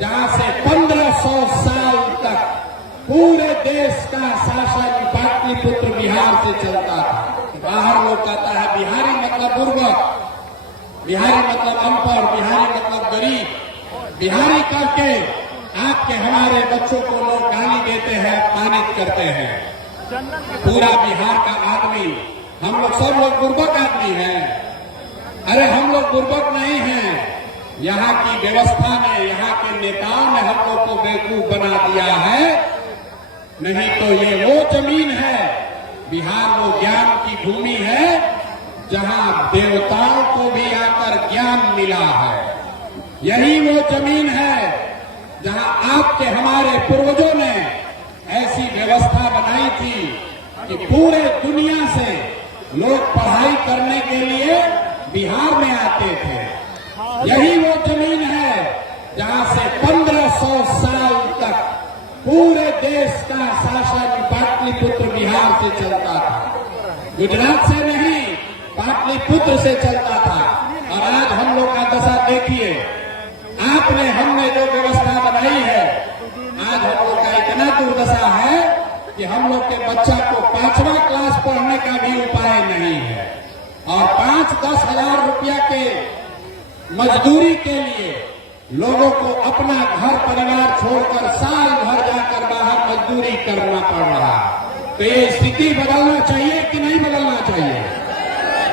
जहां से 1500 साल तक पूरे देश का शासन पाटलिपुत्र बिहार से चलता था। बाहर लोग कहता है बिहारी मतलब बुर्बक, बिहारी मतलब अनपढ़, बिहारी मतलब गरीब। बिहारी करके आपके हमारे बच्चों को लोग गाली देते हैं, अपमानित करते हैं। पूरा बिहार का आदमी, हम लोग सब लोग बुर्बक आदमी हैं। अरे हम लोग बुर्बक नहीं हैं। यहाँ की व्यवस्था ने, यहाँ के नेताओं ने हम लोग को बेवकूफ बना दिया है। नहीं तो ये वो जमीन है, बिहार वो ज्ञान की भूमि है जहाँ देवताओं को भी आकर ज्ञान मिला है। यही वो जमीन है जहाँ आपके हमारे पूर्वजों ने ऐसी व्यवस्था बनाई थी कि पूरे दुनिया से लोग पढ़ाई करने के लिए बिहार में आते थे। यही वो जमीन है जहाँ से 1500 साल तक पूरे देश का शासन पाटलिपुत्र बिहार से चलता था। गुजरात से नहीं, पाटलिपुत्र से चलता था। और आज हम लोग का दशा देखिए, आपने हमने जो व्यवस्था बनाई है, आज हम लोग का इतना दुर्दशा है कि हम लोग के बच्चा को 5वां क्लास पढ़ने का भी उपाय नहीं है। और 5-10 हजार रुपया के मजदूरी के लिए लोगों को अपना घर परिवार छोड़कर साल भर जाकर बाहर मजदूरी करना पड़ रहा। तो ये स्थिति बदलना चाहिए कि नहीं बदलना चाहिए?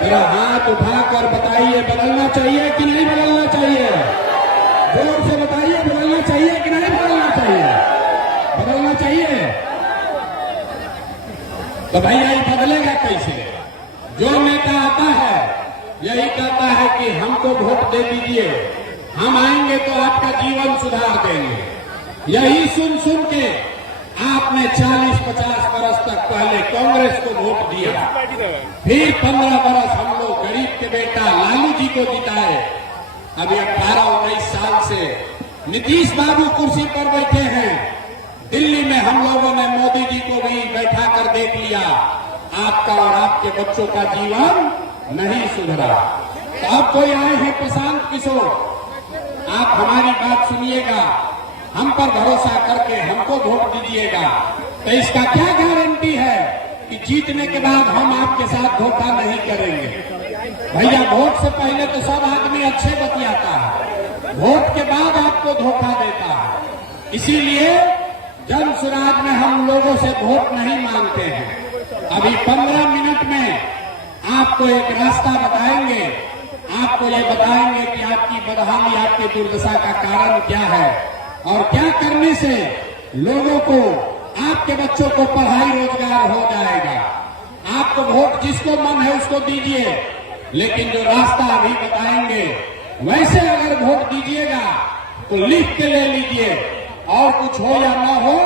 मेरा हाथ उठाकर बताइए, बदलना चाहिए कि नहीं बदलना चाहिए? जोर से बताइए, बदलना चाहिए कि नहीं बदलना चाहिए? बदलना चाहिए। तो भैया ये बदलेगा कैसे? जो नेता आता है यही कहता है कि हमको वोट दे दीजिए, हम आएंगे तो आपका जीवन सुधार देंगे। यही सुन सुन के आपने 40-50 बरस तक पहले कांग्रेस को वोट दिया, फिर 15 बरस हम लोग गरीब के बेटा लालू जी को जिताए। अभी 18-19 साल से नीतीश बाबू कुर्सी पर बैठे हैं। दिल्ली में हम लोगों ने मोदी जी को भी बैठा कर देख लिया, आपका और आपके बच्चों का जीवन नहीं सुधरा। तो अब कोई आए हैं प्रशांत किशोर, आप हमारी बात सुनिएगा, हम पर भरोसा करके हमको वोट दीजिएगा। तो इसका क्या गारंटी है कि जीतने के बाद हम आपके साथ धोखा नहीं करेंगे? भैया वोट से पहले तो सब आदमी अच्छे बतियाता है, वोट के बाद आपको धोखा देता है। इसीलिए जन सुराज में हम लोगों से वोट नहीं मांगते हैं। अभी 15 मिनट में आपको एक रास्ता बताएंगे, आपको ये बताएंगे कि आपकी बदहाली, आपकी दुर्दशा का कारण क्या है और क्या करने से लोगों को, आपके बच्चों को पढ़ाई रोजगार हो जाएगा। आपको वोट जिसको मन है उसको दीजिए, लेकिन जो रास्ता अभी बताएंगे वैसे अगर वोट दीजिएगा तो लिख के ले लीजिए, और कुछ हो या ना हो,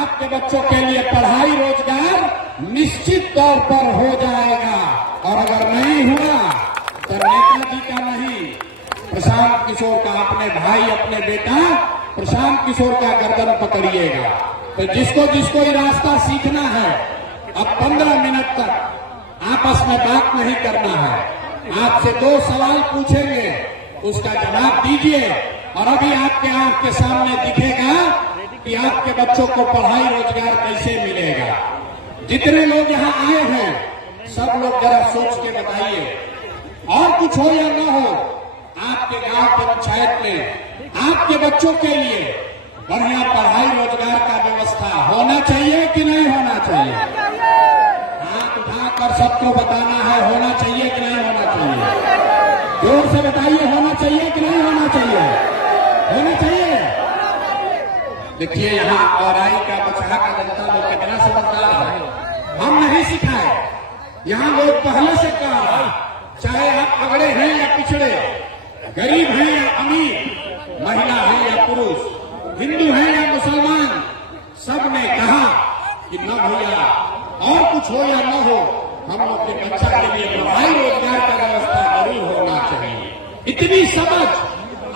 आपके बच्चों के लिए पढ़ाई रोजगार निश्चित तौर पर हो जाएगा। और अगर नहीं हुआ तो नेताजी का नहीं, प्रशांत किशोर का, अपने भाई, अपने बेटा प्रशांत किशोर का गर्दन पकड़िएगा। तो जिसको जिसको ये रास्ता सीखना है, अब 15 मिनट तक आपस में बात नहीं करना है। आपसे 2 सवाल पूछेंगे, उसका जवाब दीजिए। और अभी आपके आंख के सामने दिखेगा कि आपके बच्चों को पढ़ाई रोजगार कैसे मिलेगा। जितने लोग यहाँ आए हैं सब लोग जरा सोच के बताइए, और कुछ हो या ना हो, आपके गांव पंचायत में आपके बच्चों के लिए बढ़िया पढ़ाई रोजगार का व्यवस्था होना चाहिए कि नहीं होना चाहिए? हाथ उठाकर सबको बताना है, होना चाहिए कि नहीं होना चाहिए? जोर से बताइए, होना चाहिए कि नहीं होना चाहिए? होना चाहिए। देखिए यहाँ औराई का, बछड़ा का जनता लोग कितना समझदार है। हम नहीं सिखाए, यहाँ लोग पहले से कह रहा है, चाहे आप अगड़े हैं या पिछड़े, गरीब हैं या अमीर, महिला है या पुरुष, हिंदू है या मुसलमान, सब ने कहा कि न भैया और कुछ हो या न हो, हम लोग के बच्चा के लिए पढ़ाई रोजगार का व्यवस्था जरूर होना चाहिए। इतनी समझ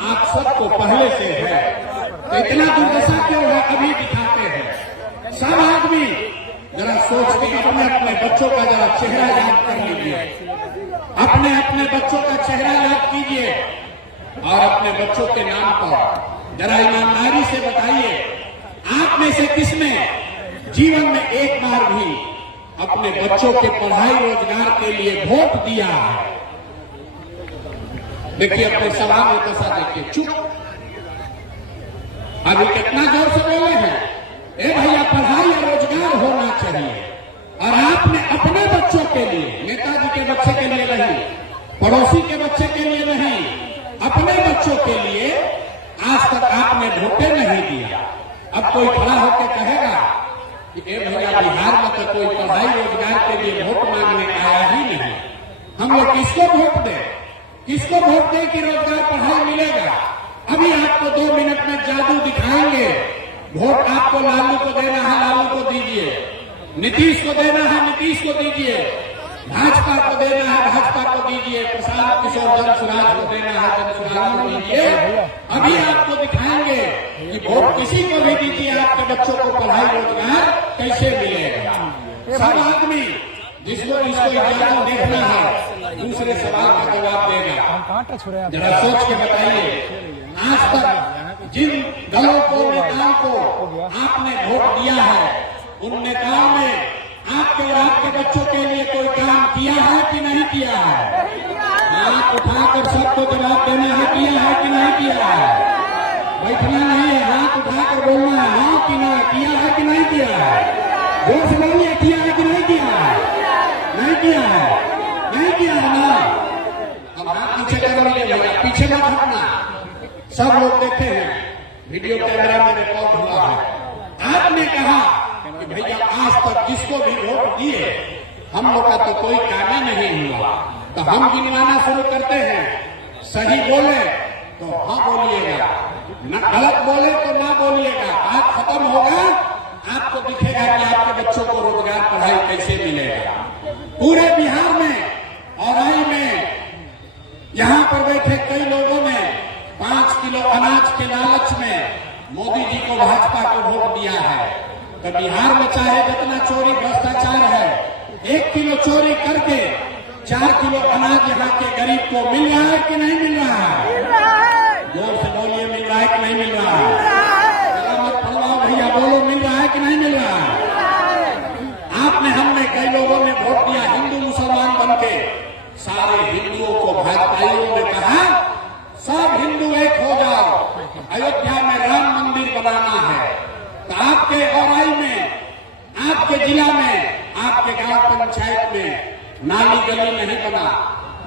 आप सबको पहले से है, तो इतना दुर्दशा क्यों है अभी दिखाते हैं। सब आदमी जरा सोच के अपने अपने बच्चों का जरा चेहरा याद कर लीजिए, अपने अपने बच्चों का चेहरा याद कीजिए और अपने बच्चों के नाम पर जरा ईमानदारी से बताइए, आप में से किसने जीवन में एक बार भी अपने बच्चों के पढ़ाई रोजगार के लिए वोट दिया है? देखिए अपने सवाल में दशा देखिए, चुप। अभी कितना जोर से बोले हैं, ए भैया पढ़ाई और रोजगार होना चाहिए। और आपने अपने बच्चों के लिए, नेताजी के बच्चे के लिए नहीं, पड़ोसी के बच्चे के लिए नहीं, अपने बच्चों के लिए आज तक आपने वोटे नहीं दिया। अब कोई खड़ा होकर कहेगा कि ए भैया बिहार में तो कोई पढ़ाई रोजगार के लिए वोट मांगने आया ही नहीं, हम लोग किसको वोट दें? किसको वोट दें कि रोजगार पढ़ाई मिलेगा? अभी आपको 2 मिनट में जादू दिखाएंगे। वोट आपको लालू को देना है, लालू को दीजिए। नीतीश को देना है, नीतीश को दीजिए। भाजपा को देना है, भाजपा को दीजिए। प्रशांत किशोर जनसुराज को देना है, जनसुराज को दीजिए। अभी आपको दिखाएंगे कि वोट किसी को भी दीजिए, आपके बच्चों को पढ़ाई रोजगार कैसे मिलेगा। सब आदमी जिसको इसको इजाजत देखना है दूसरे सवाल का जवाब देगा। जरा सोच के बताइए, आज तक जिन दलों को, नेताओं को आपने वोट दिया है, उन नेताओं ने आपके और आपके बच्चों के लिए कोई काम किया है कि नहीं किया है? हाथ उठाकर सबको जवाब देना है, किया है कि नहीं किया है? बैठना नहीं है, हाथ उठाकर बोलना है, हाँ कि ना, किया है कि नहीं किया है? जोर से बोलिए, किया है कि नहीं किया है? नहीं किया है, नहीं किया है ना। अब हाथ पीछे कर लीजिए भैया, पीछे मत हटना। सब लोग देखे हैं, वीडियो कैमरा में रिकॉर्ड हुआ है। आपने कहा कि भैया आज तक जिसको भी वोट दिए हम लोग का तो कोई काम ही नहीं हुआ, तो हम गिनवाना शुरू करते हैं। सही बोले तो हाँ बोलिएगा, न गलत बोले तो ना बोलिएगा। बात खत्म होगा, आपको दिखेगा कि आपके बच्चों को रोजगार पढ़ाई कैसे मिलेगा। पूरे बिहार में और आई में यहाँ पर बैठे कई लोगों ने 5 किलो अनाज के लालच में मोदी जी को, भाजपा को वोट दिया है। तो बिहार में चाहे जितना चोरी भ्रष्टाचार है, 1 किलो चोरी करके 4 किलो अनाज यहाँ के गरीब को मिल रहा है कि नहीं मिल रहा है? जोर से बोलिए, मिल रहा है कि नहीं मिल रहा है? मत फैलाओ भैया, बोलो मिल रहा है कि नहीं मिल रहा है? आपने, हमने, कई लोगों ने वोट दिया हिंदू मुसलमान बनके। सारे हिंदुओं को भाजपाइयों ने कहा सब हिंदू एक हो जाओ, अयोध्या में राम मंदिर बनाना है। तो आपके औराई में, आपके जिला में, आपके गांव पंचायत में नाली गली नहीं बना,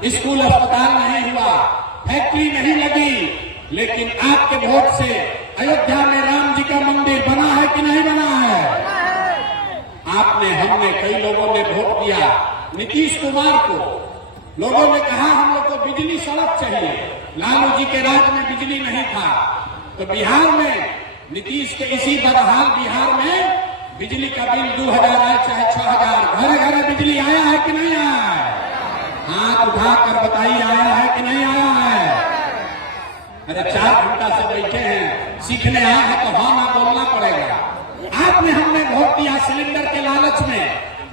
स्कूल अस्पताल नहीं हुआ, फैक्ट्री नहीं लगी, लेकिन आपके वोट से अयोध्या में राम जी का मंदिर बना है कि नहीं बना है? आपने, हमने, कई लोगों ने वोट दिया नीतीश कुमार को। लोगों ने कहा हम लोग को बिजली सड़क चाहिए, लालू जी के राज में बिजली नहीं था। तो बिहार में नीतीश के इसी बदहाल बिहार में बिजली का बिल 2000 आए चाहे 6000, घर घर बिजली आया है कि नहीं आया है? हाथ उठाकर बताइए, आया है कि नहीं आया है? अरे 4 घंटा से बैठे हैं, सीखने आए हैं तो हाँ ना बोलना पड़ेगा। आपने, हमने वोट दिया सिलेंडर के लालच में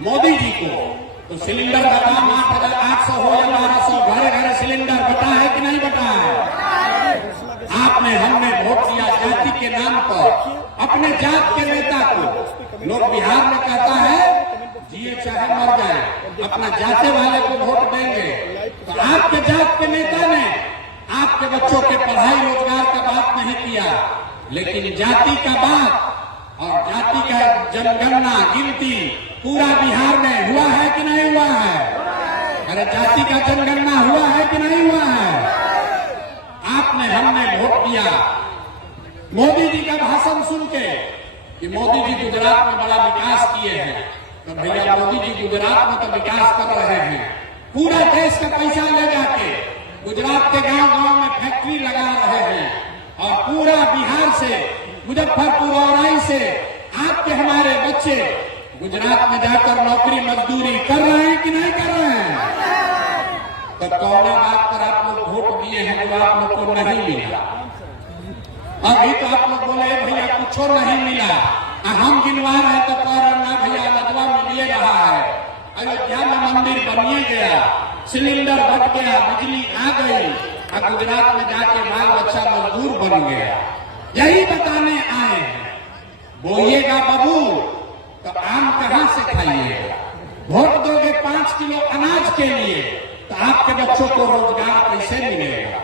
मोदी जी को। तो सिलेंडर का दाम 8800 हो या 1200, घरे घरे सिलेंडर बटा है कि नहीं बटा है? आपने, हमने वोट दिया जाति के नाम पर अपने जात के नेता को। लोग बिहार में कहता है जिए चाहे मर जाए, अपना जाते वाले को वोट देंगे। तो आपके जात के नेता ने आपके बच्चों के पढ़ाई रोजगार का बात नहीं किया, लेकिन जाति का बात और जाति का जनगणना, गिनती पूरा बिहार में हुआ है कि नहीं हुआ है? अरे जाति का जनगणना हुआ है कि नहीं हुआ है? आपने, हमने वोट दिया मोदी जी का भाषण सुन के कि मोदी जी गुजरात में बड़ा विकास किए हैं। तो भैया मोदी जी गुजरात में तो विकास कर रहे हैं, पूरा देश का पैसा ले जाके गुजरात के गांव गांव में फैक्ट्री लगा रहे हैं, और पूरा बिहार से, मुजफ्फरपुर और से आपके हमारे बच्चे गुजरात में जाकर नौकरी मजदूरी कर रहे हैं कि नहीं कर रहे हैं? तो कौन बात पर आप लोग वोट दिए हैं जो आप लोग को नहीं मिला? अभी तो आप लोग बोले भैया कुछ नहीं मिला, हम गिनवा रहे तो कह रहे ना भैया लदवा मिलिए रहा है, अयोध्या में मंदिर बनिए गया, सिलेंडर बच गया, बिजली आ गई, और गुजरात में जाके बाल बच्चा मजदूर बन गया। यही बताने आए हैं। बोइएगा बबूल तो आम कहां से खाइएगा। वोट दोगे 5 किलो अनाज के लिए तो आपके बच्चों को रोजगार कैसे मिलेगा।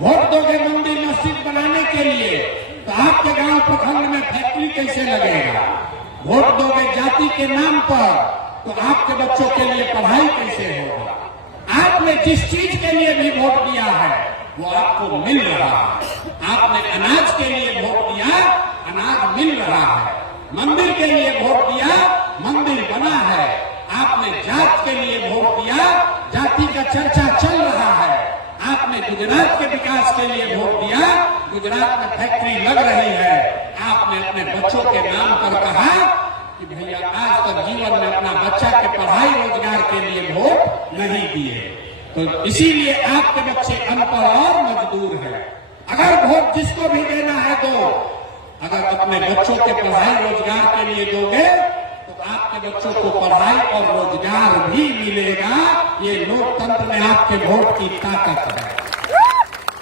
वोट दोगे मंदिर मस्जिद बनाने के लिए तो आपके गांव प्रखंड में फैक्ट्री कैसे लगेगा। वोट दोगे जाति के नाम पर तो आपके बच्चों के लिए पढ़ाई कैसे होगा। आपने जिस चीज के लिए भी वोट दिया है वो आपको मिल रहा है। आपने अनाज के लिए वोट दिया, अनाज मिल रहा है। मंदिर के लिए वोट दिया, मंदिर बना है। आपने जात के लिए वोट दिया, जाति का चर्चा चल रहा है। आपने गुजरात के विकास के लिए वोट दिया, गुजरात में फैक्ट्री लग रही है। आपने अपने बच्चों के नाम पर कहा कि भैया आज तक जीवन में अपना बच्चा के पढ़ाई रोजगार के लिए वोट नहीं दिए, तो इसीलिए आपके बच्चे अनपढ़ और मजदूर हैं। अगर वोट जिसको भी देना है तो अगर अपने बच्चों के पढ़ाई रोजगार के लिए दोगे तो आपके बच्चों को पढ़ाई और रोजगार भी मिलेगा। ये लोकतंत्र में आपके वोट की ताकत है।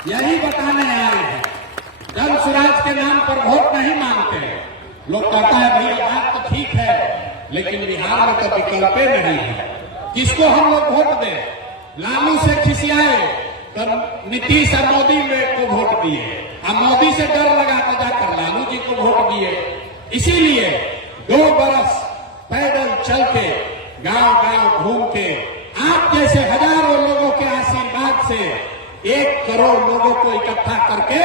यही बताने आए हैं। जन स्वराज के नाम पर वोट नहीं मांगते। लोग कहता है भैया बात तो ठीक है, लेकिन बिहार में तो विकल्प नहीं है। किसको हम लोग वोट दें? लालू से खिसियाए तो नीतीश और मोदी को वोट दिए, अब मोदी से डर लगा तो जाकर लालू जी को वोट दिए। इसीलिए 2 बरस पैदल चल के गांव गांव घूम के आप जैसे हजारों लोगों के आशीर्वाद से 1 करोड़ लोगों को इकट्ठा करके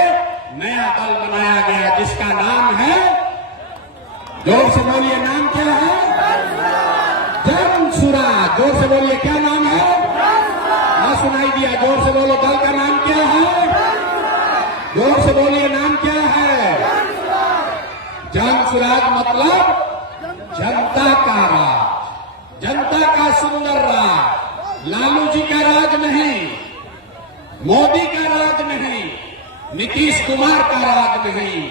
नया दल बनाया गया, जिसका नाम है, जोर से बोलिए, नाम क्या है? जन स्वराज। जोर से बोलिए, क्या नाम है? ना सुनाई दिया, जोर से बोलो, दल का नाम क्या है? जोर से बोलिए, नाम क्या है? जन स्वराज मतलब जनता का राज, जनता का सुंदर राज। लालू जी का राज नहीं, मोदी का राज नहीं, नीतीश कुमार का राज नहीं,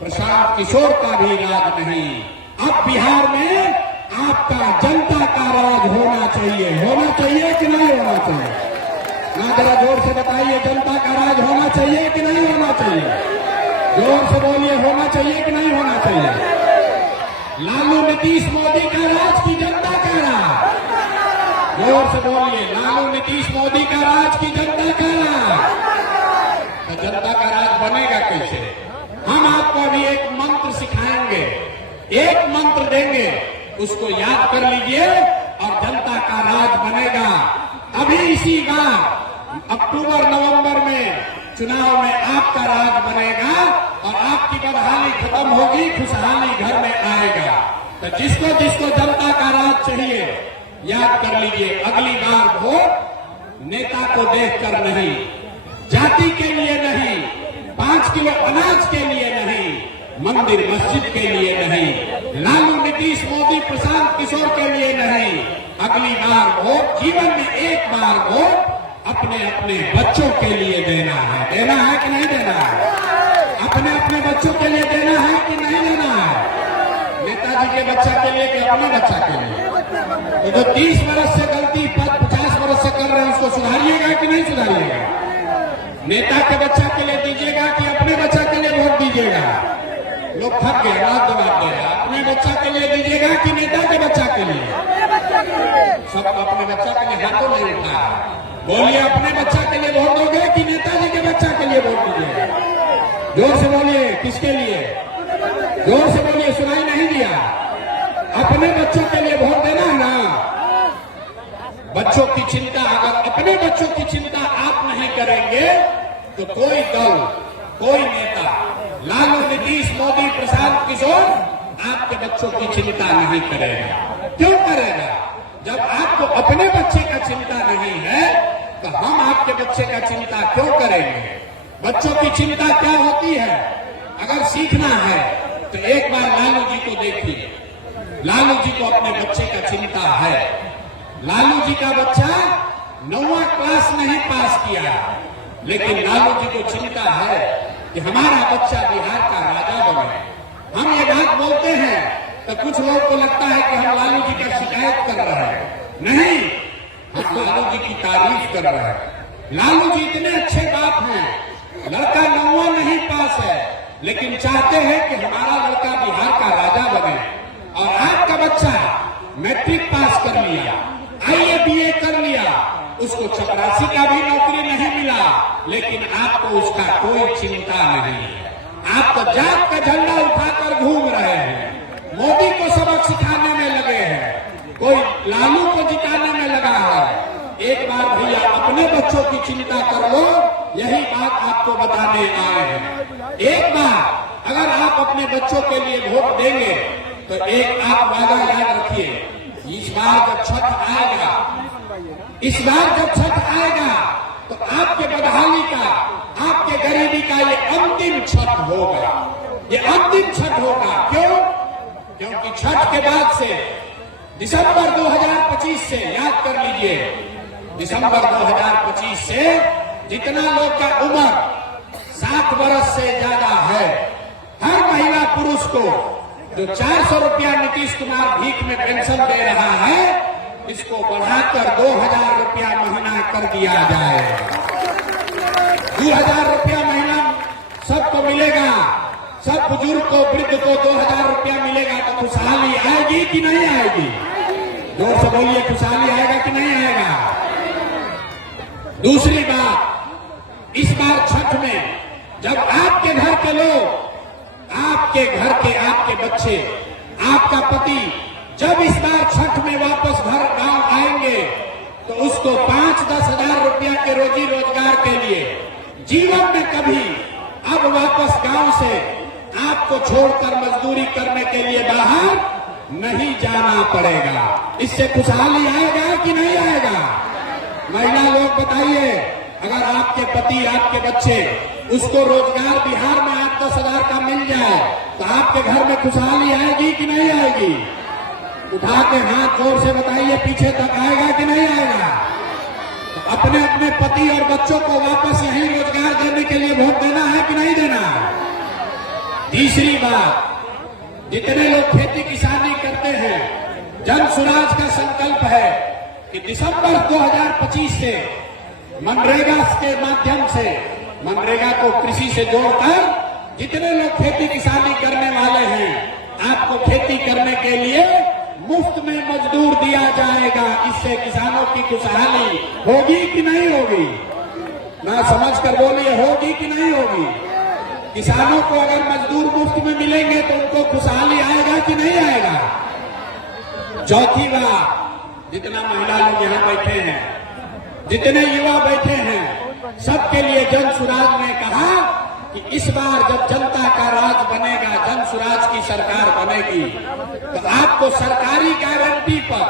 प्रशांत किशोर का भी राज नहीं। अब बिहार में आपका जनता का राज होना चाहिए। होना चाहिए कि नहीं होना चाहिए? ना जरा जोर से बताइए, जनता का राज होना चाहिए कि नहीं होना चाहिए? जोर से बोलिए, होना चाहिए कि नहीं होना चाहिए? लालू नीतीश मोदी का राज की जनता का राज? जोर से बोलिए, लालू नीतीश मोदी का राज की जनता का राज? तो जनता का राज बनेगा कैसे? हम आपको अभी एक मंत्र सिखाएंगे, एक मंत्र देंगे, उसको याद कर लीजिए और जनता का राज बनेगा। अभी इसी बार अक्टूबर नवंबर में चुनाव में आपका राज बनेगा और आपकी बदहाली खत्म होगी, खुशहाली घर में आएगा। तो जिसको जिसको जनता का राज चाहिए याद कर लीजिए, अगली बार वोट नेता को देखकर नहीं, जाति के लिए नहीं, 5 किलो अनाज के लिए नहीं, मंदिर मस्जिद के लिए नहीं, लालू नीतीश मोदी प्रशांत किशोर के लिए नहीं, अगली बार वोट जीवन में एक बार वोट अपने अपने बच्चों के लिए देना है। देना है कि नहीं देना है? अपने अपने बच्चों के लिए देना है कि नहीं देना है? नेताजी के बच्चा के लिए कि अपने बच्चा के लिए? तो जो 30 वर्ष से गलती 50 वर्ष से कर रहे हैं उसको सुधारिएगा कि नहीं सुधारिएगा? नेता के बच्चा के लिए दीजिएगा कि अपने बच्चा के लिए वोट दीजिएगा? लोग थक गए, रात जवाब दे रहे। अपने बच्चा के लिए दीजिएगा कि नेता के बच्चा के लिए? सब अपने बच्चा के लिए हाथों नहीं उठा। बोलिए, अपने बच्चा के लिए वोट दोगे कि नेताजी के बच्चा के लिए वोट दीजिएगा? जोर से बोलिए, किसके लिए? जोर से बोलिए, सुनाई नहीं दिया। अपने बच्चों के लिए वोट देना है ना? बच्चों की चिंता, अगर अपने बच्चों की चिंता आप नहीं करेंगे तो कोई दल, कोई नेता, लालू नीतीश मोदी प्रशांत किशोर आपके बच्चों की चिंता नहीं करेगा। क्यों करेगा? जब आपको अपने बच्चे का चिंता नहीं है तो हम आपके बच्चे का चिंता क्यों करेंगे? बच्चों की चिंता क्या होती है? अगर सीखना है तो एक बार लालू जी को देखिए। लालू जी को अपने बच्चे का चिंता है। लालू जी का बच्चा 9वां क्लास नहीं पास किया, लेकिन लालू जी को चिंता है कि हमारा बच्चा बिहार का राजा बने। हम ये बात बोलते हैं तो कुछ लोग को लगता है कि हम लालू जी का शिकायत कर रहे हैं। नहीं, हम लालू जी की तारीफ कर रहे हैं। लालू जी इतने अच्छे बाप हैं। लड़का 9वां नहीं पास है, लेकिन चाहते हैं कि हमारा लड़का बिहार का राजा बने। और आपका बच्चा मैट्रिक पास कर लिया, आईए बीए कर लिया, उसको चपरासी का भी नौकरी नहीं मिला, लेकिन आपको उसका कोई चिंता नहीं है। आप तो जात का झंडा उठाकर घूम रहे हैं, मोदी को सबक सिखाने में लगे हैं, कोई लालू को जिताने में लगा है। एक बार भैया अपने बच्चों की चिंता कर लो, यही बात आपको बताने आए हैं। एक बार अगर आप अपने बच्चों के लिए वोट देंगे तो एक आप वादा याद रखिए, इस बार जब छठ आएगा, इस बार जब छठ आएगा तो आपके बदहाली का, आपके गरीबी का ये अंतिम छठ होगा, ये अंतिम छठ होगा। क्यों? क्योंकि छठ के बाद से दिसंबर 2025 से, याद कर लीजिए, दिसंबर 2025 से जितना लोग का उम्र 7 वर्ष से ज्यादा है, हर महिला पुरुष को जो 400 रुपया नीतीश कुमार भीख में पेंशन दे रहा है, इसको बढ़ाकर 2000 रुपया महीना कर दिया जाए। 2000 रुपया महीना सबको मिलेगा, सब बुजुर्ग को, वृद्ध को 2000 रुपया मिलेगा तो खुशहाली आएगी कि नहीं आएगी? जोर से बोलिए, खुशहाली आएगा कि नहीं आएगा? दूसरी बात, इस बार छठ में जब आपके घर के लोग, आपके घर के, आपके बच्चे, आपका पति जब इस बार छठ में वापस घर गांव आएंगे तो उसको 5-10 हजार रुपया के रोजी रोजगार के लिए जीवन में कभी अब वापस गांव से आपको छोड़कर मजदूरी करने के लिए बाहर नहीं जाना पड़ेगा। इससे खुशहाली आएगा कि नहीं आएगा? महिला लोग बताइए, अगर आपके पति, आपके बच्चे, उसको रोजगार बिहार में 8-10 हजार का मिल जाए तो आपके घर में खुशहाली आएगी कि नहीं आएगी? उठा के हाथ जोर से बताइए, पीछे तक आएगा कि नहीं आएगा? तो अपने अपने पति और बच्चों को वापस यही रोजगार देने के लिए वोट देना है कि नहीं देना? तीसरी बात, जितने लोग खेती किसानी करते हैं, जन स्वराज का संकल्प है कि दिसंबर 2025 से मनरेगा के माध्यम से, मनरेगा को कृषि से जोड़कर जितने लोग खेती किसानी करने वाले हैं, आपको खेती करने के लिए मुफ्त में मजदूर दिया जाएगा। इससे किसानों की खुशहाली होगी कि नहीं होगी? ना समझ कर बोलिए, होगी कि नहीं होगी? किसानों को अगर मजदूर मुफ्त में मिलेंगे तो उनको खुशहाली आएगा कि नहीं आएगा? चौथी बात, जितना महिला लोग यहाँ बैठे हैं, जितने युवा बैठे हैं, सबके लिए जन स्वराज ने कहा कि इस बार जब जनता का राज बनेगा, जन स्वराज की सरकार बनेगी, तो आपको सरकारी गारंटी पर,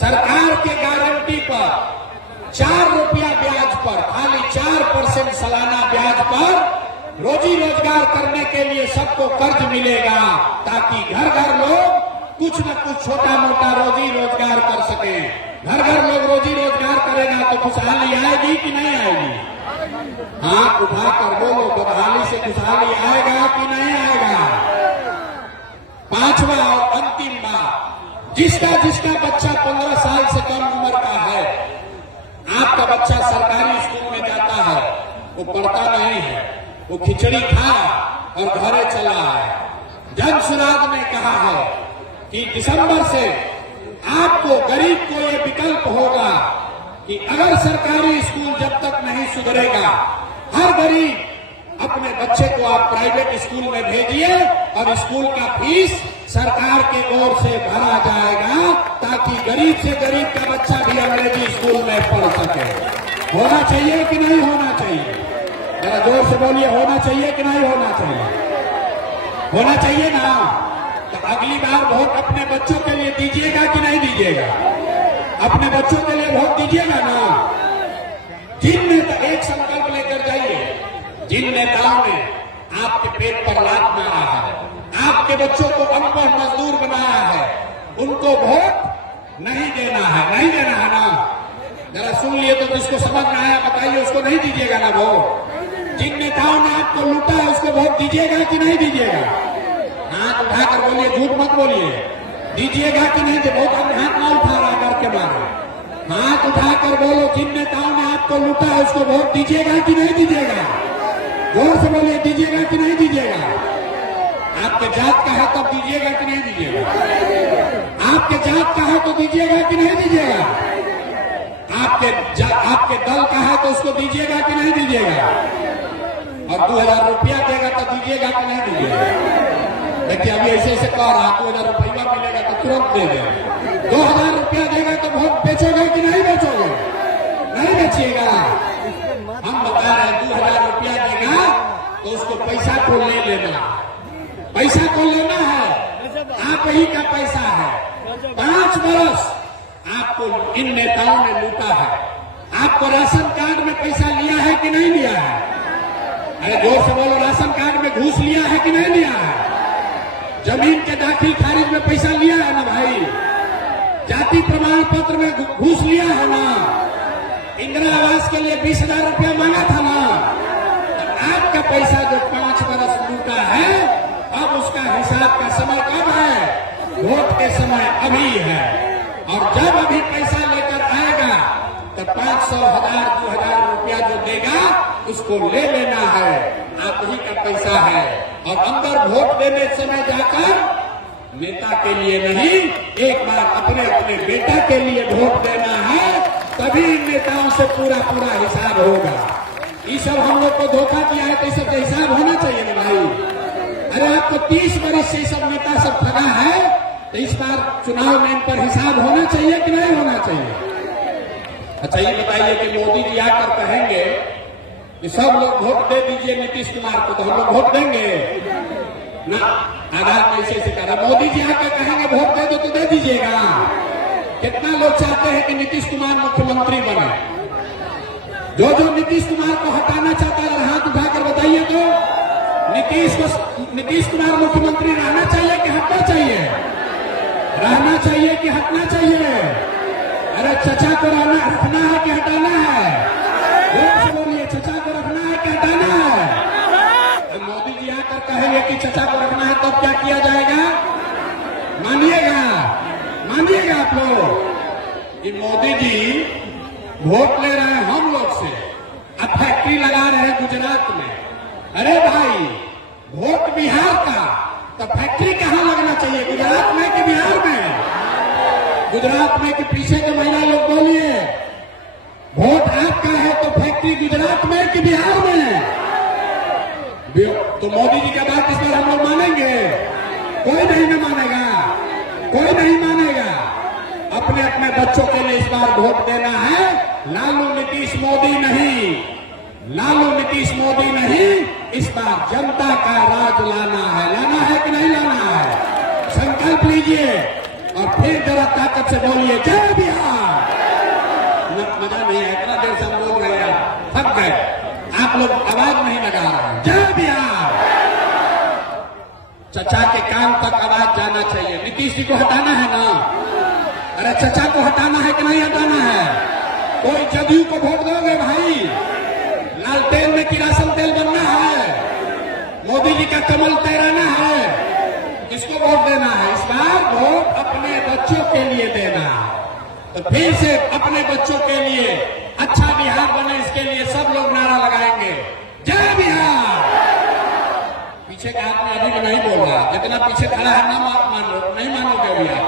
सरकार के गारंटी पर 4 रुपया ब्याज पर, खाली 4% सालाना ब्याज पर रोजी रोजगार करने के लिए सबको कर्ज मिलेगा, ताकि घर घर लोग कुछ न कुछ छोटा मोटा रोजी रोजगार कर सके। घर घर लोग रोजी रोजगार करेगा तो खुशहाली आएगी कि नहीं आएगी? हाथ उठाकर बोलो, बदहाली से खुशहाली आएगा कि नहीं आएगा? पांचवा और अंतिम बात, जिसका बच्चा 15 साल से कम उम्र का है, आपका बच्चा सरकारी स्कूल में जाता है, वो पढ़ता नहीं है, वो खिचड़ी खा और घरे चला है। जन स्वराज ने कहा है कि दिसंबर से आपको, गरीब को ये विकल्प होगा कि अगर सरकारी स्कूल जब तक नहीं सुधरेगा, हर गरीब अपने बच्चे को आप प्राइवेट स्कूल में भेजिए और स्कूल का फीस सरकार के ओर से भरा जाएगा, ताकि गरीब से गरीब का बच्चा भी अंग्रेजी स्कूल में पढ़ सके। होना चाहिए कि नहीं होना चाहिए? जरा जोर से बोलिए, होना चाहिए कि नहीं होना चाहिए? होना चाहिए ना? तो अगली बार वोट अपने बच्चों के लिए दीजिएगा कि नहीं दीजिएगा? अपने बच्चों के लिए वोट दीजिएगा ना? जिन नेता, एक संकल्प लेकर जाइए, जिन नेताओं ने आपके पेट पर लात मारा है, आपके बच्चों को अनपढ़ मजदूर बनाया है, उनको वोट नहीं देना है। नहीं देना है ना? जरा सुन लिए तो जिसको समझ में आया बताइए, उसको नहीं दीजिएगा ना वोट? जिन नेताओं ने आपको लूटा है उसको वोट दीजिएगा कि नहीं दीजिएगा? हाथ उठाकर बोलिए, झूठ मत बोलिए, दीजिएगा कि नहीं? बहुत हाथ ना उठा रहा डर के मारे। हाथ उठाकर बोलो, जिन नेताओं ने आपको लूटा है उसको वोट दीजिएगा कि नहीं दीजिएगा? जोर से बोलिए, दीजिएगा कि नहीं दीजिएगा? जात का है तो दीजिएगा कि नहीं दीजिएगा? आपके दल का है तो उसको दीजिएगा कि नहीं दीजिएगा? और 2000 रुपया देगा तो दीजिएगा कि नहीं दीजिएगा? देखिए अभी ऐसे ऐसे कह रहा 2000 रुपया मिलेगा तो तुरंत दे देगा। 2000 रुपया देगा तो वोट बेचोगे कि नहीं बेचोगे? नहीं बेचिएगा। हम बता रहे हैं 2000 रुपया देगा तो उसको पैसा को ले लेना, पैसा को लेना है, आप ही का पैसा है। 5 बरस आपको इन नेताओं ने लूटा है। आपको राशन कार्ड में पैसा लिया है कि नहीं लिया है? अरे जोर से बोलो, राशन कार्ड में घूस लिया है कि नहीं लिया है? जमीन के दाखिल खारिज में पैसा लिया है ना भाई? जाति प्रमाण पत्र में घूस लिया है ना? इंदिरा आवास के लिए 20,000 रुपया मांगा था ना? आपका पैसा जो 5 बरस लूटा है, अब उसका हिसाब का समय कब है? वोट के समय अभी है। और जब अभी पैसा लेकर आएगा तो 500, 1000, 2000 रुपया जो देगा उसको ले लेना है। आप ही का पैसा है। और अंदर वोट देने समय जाकर नेता के लिए नहीं, एक बार अपने अपने बेटा के लिए वोट देना है, तभी इन नेताओं से पूरा हिसाब होगा। ये सब हम लोग को धोखा दिया है तो इस सब का हिसाब होना चाहिए ना भाई। अरे आपको 30 वर्ष से सब नेता सब ठगा है तो इस बार चुनाव में इन पर हिसाब होना चाहिए कि नहीं होना चाहिए? अच्छा ये बताइए कि मोदी जी आकर कहेंगे कि सब लोग वोट दे दीजिए नीतीश कुमार को, तो हम लोग वोट देंगे ना? आधार में ऐसे कह रहा, मोदी जी आकर कहेंगे वोट दे दो तो दे दीजिएगा। कितना लोग चाहते हैं कि नीतीश कुमार मुख्यमंत्री बने? जो नीतीश कुमार को हटाना चाहता है हाथ उठाकर बताइए तो। नीतीश कुमार मुख्यमंत्री रहना चाहिए कि हटना चाहिए? रहना चाहिए कि हटना चाहिए? अरे चचा को रखना है कि हटाना है? जोर से बोलिए, चचा को रखना है कि हटाना है? मोदी जी आकर कहेंगे कि चचा को रखना है तब क्या किया जाएगा? मानिएगा आप लोग कि मोदी जी वोट ले रहे हैं हम लोग से, अब फैक्ट्री लगा रहे हैं गुजरात में। अरे भाई वोट बिहार का, तो फैक्ट्री कहाँ लगना चाहिए? गुजरात में कि बिहार में? गुजरात में कि पीछे के महिला लोग बोलिए, वोट आपका है तो फैक्ट्री गुजरात में कि बिहार में? तो मोदी जी का बात इस बार हम लोग मानेंगे? कोई नहीं मानेगा, कोई नहीं मानेगा। अपने अपने बच्चों के लिए इस बार वोट देना है। लालू नीतीश मोदी नहीं, लालू नीतीश मोदी नहीं, इस बार जनता का राज लाना है कि नहीं लाना है? संकल्प लीजिए और फिर जरा ताकत से बोलिए जय बिहार। मजा नहीं है, इतना देर से हम बोल रहे हैं, थक गए, आप लोग आवाज नहीं लगा रहे हैं। जय बिहार। चचा के कान तक आवाज जाना चाहिए। नीतीश जी को हटाना है ना? अरे चचा को हटाना है कि नहीं हटाना है? कोई जदयू को वोट दोगे भाई? लालटेन में किरासन तेल बनना है, मोदी जी का कमल तैराना है, किसको वोट देना है? इस बार वोट अपने बच्चों के लिए देना है। तो फिर से अपने बच्चों के लिए अच्छा बिहार बने, इसके लिए सब लोग नारा लगाएंगे जय बिहार। पीछे का आदमी अभी भी नहीं बोल रहा, जितना पीछे खड़ा है ना मान लो, नहीं मानोगे अभी आप।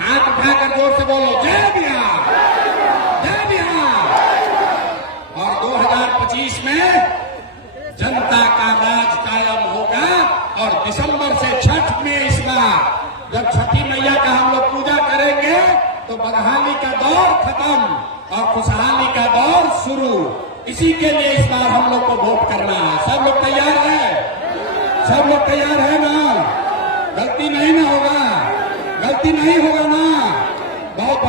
हाथ उठाकर जोर से बोलो जय बिहार, जय बिहार। और 2025 में जनता का राज कायम होगा। और दिसंबर से छठ में इस बार जब छठी मैया का हम लोग पूजा करेंगे तो बदहाली का दौर खत्म और खुशहाली का दौर शुरू। इसी के लिए इस बार हम लोग को वोट करना है। सब लोग तैयार है? सब लोग तैयार है ना? गलती नहीं ना होगा, गलती नहीं होगा ना? बहुत